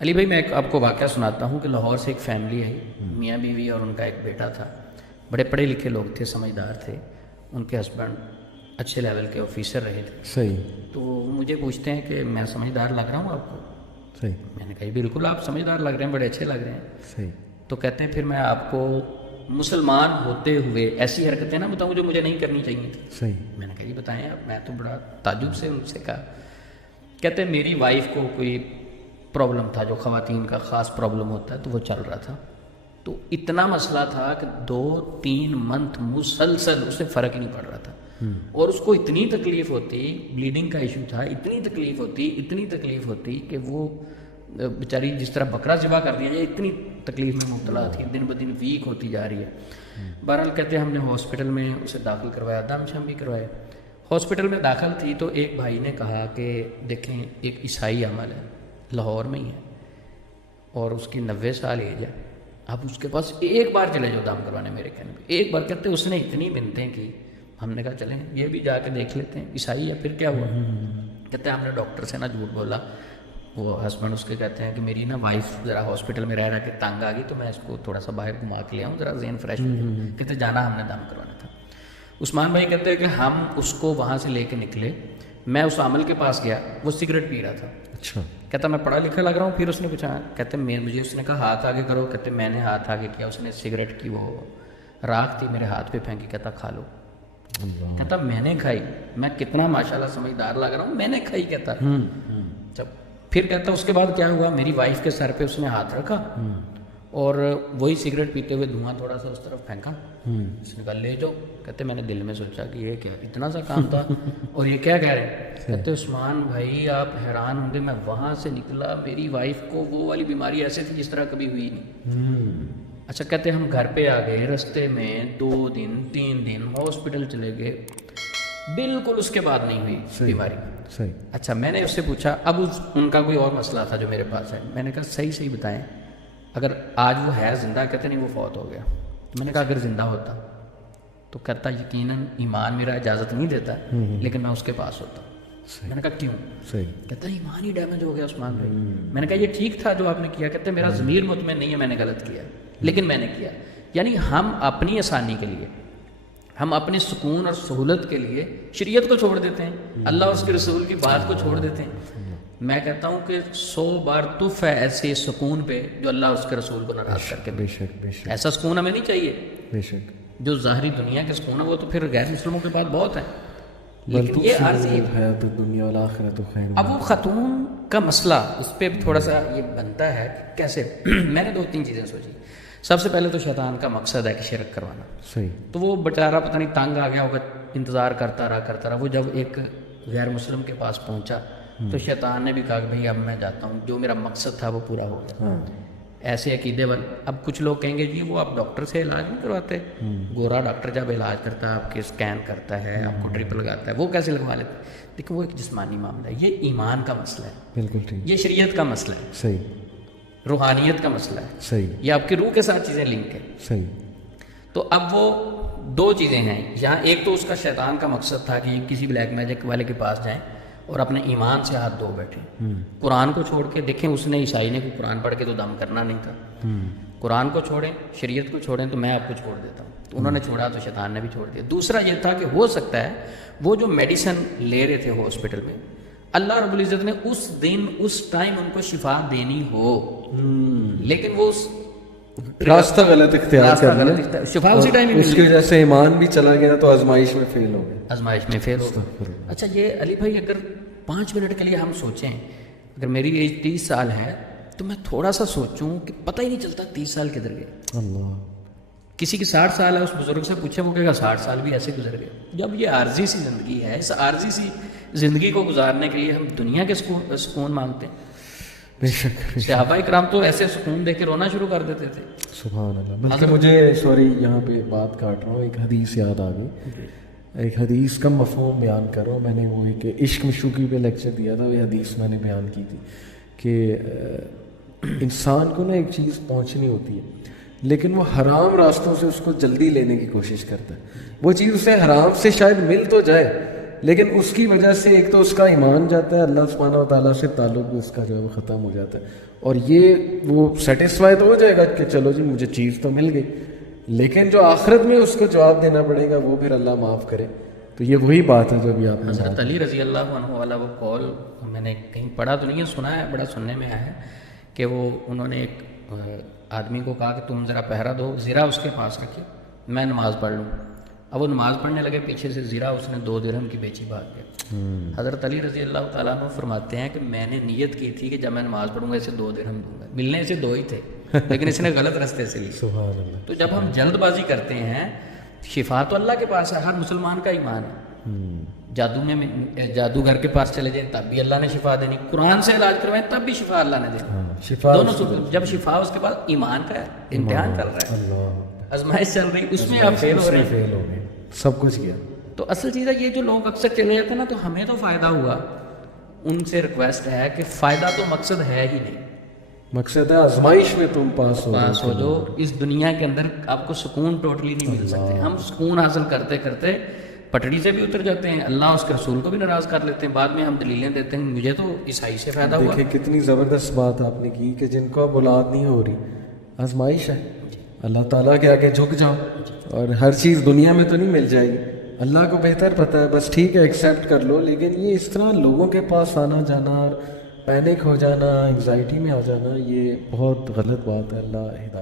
علی بھائی میں آپ کو واقعہ سناتا ہوں کہ لاہور سے ایک فیملی ہے، میاں بیوی اور ان کا ایک بیٹا تھا. بڑے پڑھے لکھے لوگ تھے، سمجھدار تھے. ان کے ہسبینڈ اچھے لیول کے آفیسر رہے تھے. صحیح. تو مجھے پوچھتے ہیں کہ میں سمجھدار لگ رہا ہوں آپ کو؟ صحیح. میں نے کہا بالکل آپ سمجھدار لگ رہے ہیں، بڑے اچھے لگ رہے ہیں. صحیح. تو کہتے ہیں پھر میں آپ کو مسلمان ہوتے ہوئے ایسی حرکتیں نہ بتاؤں جو مجھے نہیں کرنی چاہیے تھی. صحیح. میں نے کہا یہ بتائیں آپ. میں تو بڑا تعجب سے ان سے کہا. کہتے ہیں میری وائف کو کوئی پرابلم تھا جو خواتین کا خاص پرابلم ہوتا ہے، تو وہ چل رہا تھا. تو اتنا مسئلہ تھا کہ 2-3 منتھ مسلسل اسے فرق ہی نہیں پڑ رہا تھا. اور اس کو اتنی تکلیف ہوتی، بلیڈنگ کا ایشو تھا، اتنی تکلیف ہوتی کہ وہ بیچاری جس طرح بکرا ذبح کر دیا جائے اتنی تکلیف میں مبتلا تھی، دن بدن ویک ہوتی جا رہی ہے. بہرحال کہتے ہیں ہم نے ہاسپٹل میں اسے داخل کروایا، دم شم بھی کروائے. ہاسپٹل میں داخل تھی تو ایک بھائی نے کہا کہ دیکھیں ایک عیسائی عمل ہے، لاہور میں ہی ہے، اور اس کی 90 سال ایج ہے. آپ اس کے پاس ایک بار چلے جاؤ دام کروانے. میرے کہنے پہ ایک بار. کہتے اس نے اتنی منتیں کی. ہم نے کہا چلیں یہ بھی جا کے دیکھ لیتے ہیں، عیسائی ہے پھر کیا ہوا. کہتے ہیں ہم نے ڈاکٹر سے نہ جھوٹ بولا. وہ ہسبینڈ اس کے کہتے ہیں کہ میری نا وائف ذرا ہاسپٹل میں رہ کے تنگ آ گئی، تو میں اس کو تھوڑا سا باہر گھما کے لے آؤں، ذرا ذہن فریش ہو جائے. کہتے جانا ہم نے دم کروانا تھا. عثمان بھائی کہتے ہیں کہ ہم اس کو وہاں سے لے کے نکلے. میں اس عامل کے پاس گیا، وہ سگریٹ پی رہا تھا. اچھا. کہتا میں پڑھا لکھا لگ رہا ہوں. پھر اس نے پوچھا، کہتے مجھے اس نے کہا ہاتھ آگے کرو. کہتے میں نے ہاتھ آگے کیا. اس نے سگریٹ کی وہ راکھ تھی میرے ہاتھ پہ پھینکی. کہتا کھا لو. کہتا میں نے کھائی. میں کتنا ماشاءاللہ سمجھدار لگ رہا ہوں، میں نے کھائی. کہتا جب پھر کہتا اس کے بعد کیا ہوا، میری وائف کے سر پہ اس نے ہاتھ رکھا اور وہی سگریٹ پیتے ہوئے دھواں تھوڑا سا اس طرف پھینکا. اس نے کہا لے جاؤ. کہتے میں نے دل میں سوچا کہ یہ کیا اتنا سا کام تھا اور یہ کیا کہہ رہے ہیں. کہتے عثمان بھائی آپ حیران ہوں گے، میں وہاں سے نکلا، میری وائف کو وہ والی بیماری ایسے تھی جس طرح کبھی ہوئی نہیں. اچھا کہتے ہم گھر پہ آ گئے، رستے میں 2 دن 3 دن ہاسپٹل چلے گئے، بالکل اس کے بعد نہیں ہوئی بیماری. صحیح. اچھا میں نے اس سے پوچھا، اب ان کا کوئی اور مسئلہ تھا جو میرے پاس ہے. میں نے کہا صحیح بتائیں اگر آج وہ ہے زندہ. کہتے نہیں وہ فوت ہو گیا. میں نے کہا اگر زندہ ہوتا تو کہتا یقیناً ایمان میرا اجازت نہیں دیتا لیکن میں اس کے پاس ہوتا. میں نے کہا کیوں. صحیح. کہتا ایمان ہی ڈیمیج ہو گیا عثمان بھائی. میں نے کہا یہ ٹھیک تھا جو آپ نے کیا. کہتے میرا ضمیر مطمئن نہیں ہے میں نے غلط کیا لیکن میں نے کیا. یعنی ہم اپنی آسانی کے لیے، ہم اپنے سکون اور سہولت کے لیے شریعت کو چھوڑ دیتے ہیں، اللہ اور اس کے رسول کی بات کو چھوڑ دیتے ہیں. میں کہتا ہوں کہ 100 بار تف ہے ایسے سکون پہ جو اللہ اور اس کے رسول کو ناراض کر کے. بے شک بے شک. ایسا سکون ہمیں نہیں چاہیے. بے شک. جو ظاہری دنیا کے سکون ہے وہ تو پھر غیر مسلموں کے پاس بہت ہے، لیکن یہ عارضی ہے تو دنیا والآخرۃ خیر. اب وہ خاتون کا مسئلہ اس پہ بھی تھوڑا سا یہ بنتا ہے کہ کیسے. میں نے 2-3 چیزیں سوچی. سب سے پہلے تو شیطان کا مقصد ہے کہ شرک کروانا. صحیح. تو وہ بیچارہ پتہ نہیں تنگ آ گیا ہوگا، انتظار کرتا رہا. وہ جب ایک غیر مسلم کے پاس پہنچا تو شیطان نے بھی کہا کہ بھائی اب میں جاتا ہوں، جو میرا مقصد تھا وہ پورا ہو گیا. ایسے عقیدے والے. اب کچھ لوگ کہیں گے جی وہ آپ ڈاکٹر سے علاج نہیں کرواتے. گورا ڈاکٹر جب علاج کرتا ہے آپ کے اسکین کرتا ہے، آپ کو ڈرپ لگاتا ہے، وہ کیسے لگوا لیتے ہیں. دیکھو وہ ایک جسمانی معاملہ ہے، یہ ایمان کا مسئلہ ہے. بالکل ٹھیک. یہ شریعت کا مسئلہ ہے. صحیح. روحانیت کا مسئلہ ہے. صحیح. یہ آپ کی روح کے ساتھ چیزیں لنک ہے. صحیح. تو اب وہ 2 چیزیں ہیں یہاں. ایک تو اس کا شیطان کا مقصد تھا کہ کسی بلیک میجک والے کے پاس جائیں اور اپنے ایمان سے ہاتھ دھو بیٹھے. قرآن کو چھوڑ کے دیکھیں، اس نے عیسائی نے کوئی قرآن پڑھ کے تو دم کرنا نہیں تھا. قرآن کو چھوڑیں، شریعت کو چھوڑیں تو میں آپ کو چھوڑ دیتا ہوں. تو انہوں نے چھوڑا تو شیطان نے بھی چھوڑ دیا. دوسرا یہ تھا کہ ہو سکتا ہے وہ جو میڈیسن لے رہے تھے ہاسپٹل میں، اللہ رب العزت نے اس دن اس ٹائم ان کو شفا دینی ہو، لیکن وہ راستہ غلط اختیار کر لیا، شفا اسی ٹائم ہی اس کی وجہ سے ایمان بھی چلا گیا تو آزمائش میں فیل ہو گیا. آزمائش میں فیل ہو گیا. اچھا یہ علی بھائی اگر 5 منٹ کے لیے ہم سوچیں، اگر میری ایج 30 سال ہے تو میں تھوڑا سا سوچوں کہ پتہ ہی نہیں چلتا 30 سال کدھر گئے. اللہ. کسی کی 60 سال ہے، اس بزرگ سے پوچھے وہ کہے گا 60 سال بھی ایسے گزر گئے. جب یہ عارضی سی زندگی ہے، اس عارضی سی زندگی کو گزارنے کے لیے ہم دنیا کے سکون مانگتے ہیں. بے شک. صحابہ اکرام تو ایسے سکون دے کے رونا شروع کر دیتے تھے. سبحان اللہ. بلکہ مجھے سوری یہاں پہ بات کاٹ رہا ہوں، ایک حدیث یاد آ گئی. ایک حدیث کا مفہوم بیان کر رہا ہوں. میں نے وہ ایک عشق مشوقی پہ لیکچر دیا تھا، وہ حدیث میں نے بیان کی تھی کہ انسان کو نا ایک چیز پہنچنی ہوتی ہے لیکن وہ حرام راستوں سے اس کو جلدی لینے کی کوشش کرتا ہے. وہ چیز اسے حرام سے شاید مل تو جائے لیکن اس کی وجہ سے ایک تو اس کا ایمان جاتا ہے, اللہ سبحانہ و تعالیٰ سے تعلق اس کا جو ہے وہ ختم ہو جاتا ہے, اور یہ وہ سیٹسفائی تو ہو جائے گا کہ چلو جی مجھے چیز تو مل گئی, لیکن جو آخرت میں اس کو جواب دینا پڑے گا وہ پھر اللہ معاف کرے. تو یہ وہی بات ہے جو ابھی آپ نے حضرت علی رضی اللہ عنہ والا وہ قول میں نے کہیں پڑھا تو نہیں ہے, سنا ہے, بڑا سننے میں آیا ہے کہ وہ انہوں نے ایک آدمی کو کہا کہ تم ذرا پہرا دو, زرہ اس کے پاس رکھے, میں نماز پڑھ لوں. اب وہ نماز پڑھنے لگے, پیچھے سے زرہ اس نے 2 درہم کی بیچی بھاگ گیا. حضرت علی رضی اللہ تعالیٰ عنہ فرماتے ہیں کہ میں نے نیت کی تھی کہ جب میں نماز پڑھوں گا اسے 2 درہم دوں گا, ملنے سے 2 ہی تھے لیکن اس نے غلط راستے سے لی. سبحان اللہ. تو جب ہم جلد بازی کرتے ہیں, شفا تو اللہ کے پاس ہے, ہر مسلمان کا ایمان ہے. جادو میں جادوگر کے پاس چلے جائیں تب بھی اللہ نے شفا دینی, قرآن سے علاج کروائیں تب بھی شفا اللہ نے دینی. شفا دونوں جب شفا اس کے بعد ایمان کا ہے, امتحان چل رہا ہے, اللہ آزمائش چل رہی, اس میں آپ فیل ہو رہے ہیں. فیل ہو گئے, سب کچھ کیا. تو اصل چیز ہے یہ جو لوگ اکثر چلے جاتے ہیں نا, تو ہمیں تو فائدہ ہوا, ان سے ریکویسٹ ہے کہ فائدہ تو مقصد ہے ہی نہیں, مقصد ہے آزمائش میں تم پاس ہو جو اس دنیا کے اندر آپ کو سکون ٹوٹلی نہیں مل سکتے. ہم سکون حاصل کرتے کرتے پٹڑی سے بھی اتر جاتے ہیں, اللہ اس کے رسول کو بھی ناراض کر لیتے ہیں, بعد میں ہم دلیلیں دیتے ہیں مجھے تو عیسائی سے فائدہ ہوا. دیکھیں کتنی زبردست بات آپ نے کی کہ جن کو اب اولاد نہیں ہو رہی, آزمائش ہے, اللہ تعالیٰ کے آگے جھک جاؤ, اور ہر چیز دنیا میں تو نہیں مل جائے گی, اللہ کو بہتر پتہ ہے, بس ٹھیک ہے ایکسیپٹ کر لو. لیکن یہ اس طرح لوگوں کے پاس آنا جانا اور پینک ہو جانا, انگزائٹی میں آ جانا, یہ بہت غلط بات ہے. اللہ ہدایت